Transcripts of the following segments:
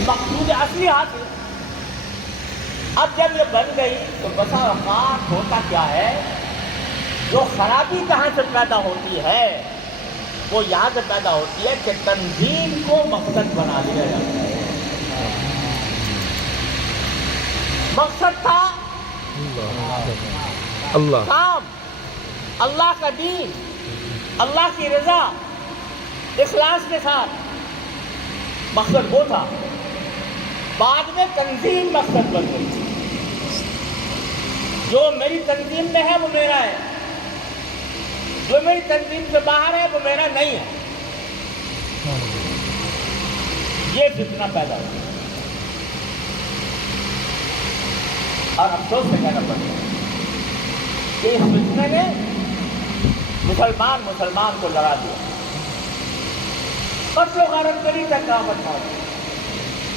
مقصود اصلی حاصل۔ اب جب یہ بن گئی تو بسا اوقات ہوتا کیا ہے، جو خرابی کہاں سے پیدا ہوتی ہے وہ یہاں سے پیدا ہوتی ہے کہ تنظیم کو مقصد بنا لیا جاتا ہے۔ مقصد تھا اللہ، کام، اللہ کا دین، اللہ کی رضا، اخلاص کے ساتھ، مقصد وہ تھا۔ بعد میں تنظیم مقصد بن گئی۔ جو میری تنظیم میں ہے وہ میرا ہے، جو میری تنظیم سے باہر ہے وہ میرا نہیں ہے۔ یہ فتنہ پیدا ہوا اور افسوس سے کہنا پڑتا ہے کہ اس فتنے نے مسلمان کو لڑا دیا، قتل و غارت گری تک نوبت آ گئی،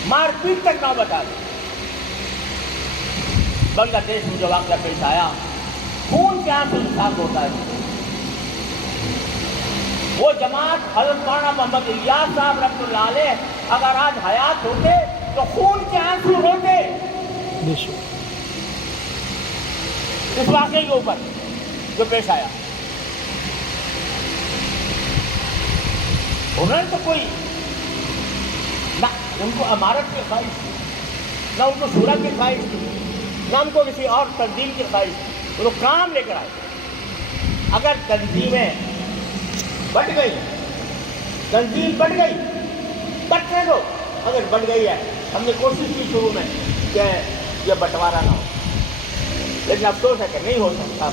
مار پیٹ تک نوبت آ گئی۔ بنگلہ دیش میں جو واقعہ پیش آیا، خون کے آنسو انصاف ہوتا ہے۔ وہ جماعت حضرت مولانا محمد الیاس صاحب رحمۃ اللہ علیہ اگر آج حیات ہوتے تو خون کے آنسو روتے اس واقعے کے اوپر جو پیش آیا۔ انہوں نے تو کوئی نہ ان کو امارت کی خواہش تھی، نہ ان کو شورا کی خواہش تھی، نہ ان کو کسی اور تنظیم کی خواہش تھی، وہ کام لے کر آئے۔ اگر تنظیمیں بٹ گئی، تنظیم بٹ گئی، بٹنے دو۔ اگر بٹ گئی ہے، ہم نے کوشش کی شروع میں کہ یہ بٹوارا نہ ہو، لیکن افسوس ہے کہ نہیں ہو سکتا۔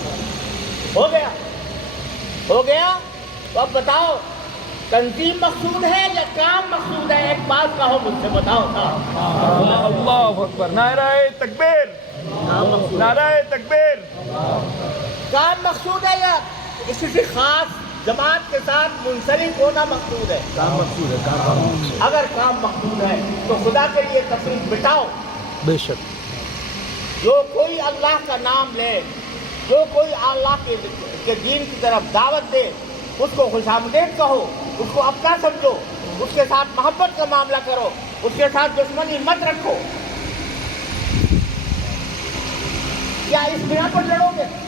ہو گیا تو اب بتاؤ تنظیم مقصود ہے یا کام مقصود ہے؟ ایک بات کہو مجھ سے، بتاؤ۔ اللہ اکبر، نعرہ تکبیر، نعرہ تکبیر۔ کام مقصود ہے یا کسی خاص جماعت کے ساتھ منسلک ہونا مقصود ہے؟ کام مقصود ہے، کام۔ اگر کام مقصود ہے تو خدا کے لیے تفریق بٹاؤ۔ بے شک، جو کوئی اللہ کا نام لے، جو کوئی اللہ کے دین کی طرف دعوت دے، اس کو خوش آمدید کہو، اس کو اپنا سمجھو، اس کے ساتھ محبت کا معاملہ کرو، اس کے ساتھ دشمنی مت رکھو۔ کیا اس بنا پر لڑو گے؟